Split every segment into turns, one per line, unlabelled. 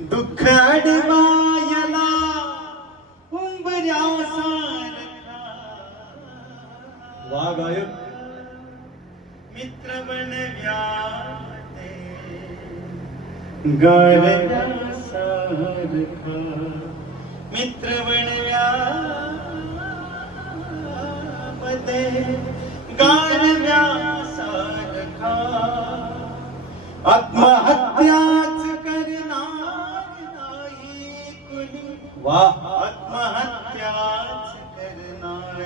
दुःख अडवायला उंबऱ्यासारखा
वा गायक.
मित्र बनव्याते गारव्यासारखा मित्र बनव्यामध्ये गारव्यासारखा आत्महत्याच
वा.
आत्महत्याच करणार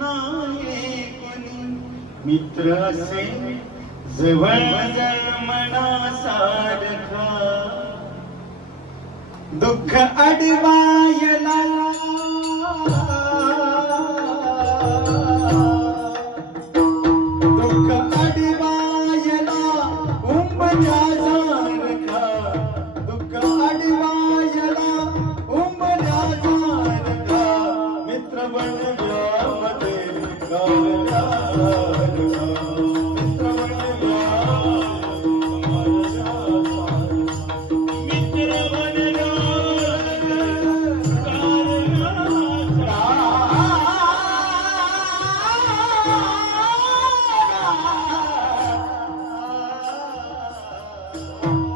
नाही कुणी. मित्र असे जवळ मनासारखा. दुःख अडवायला Trabalhando a madeira, não é nada.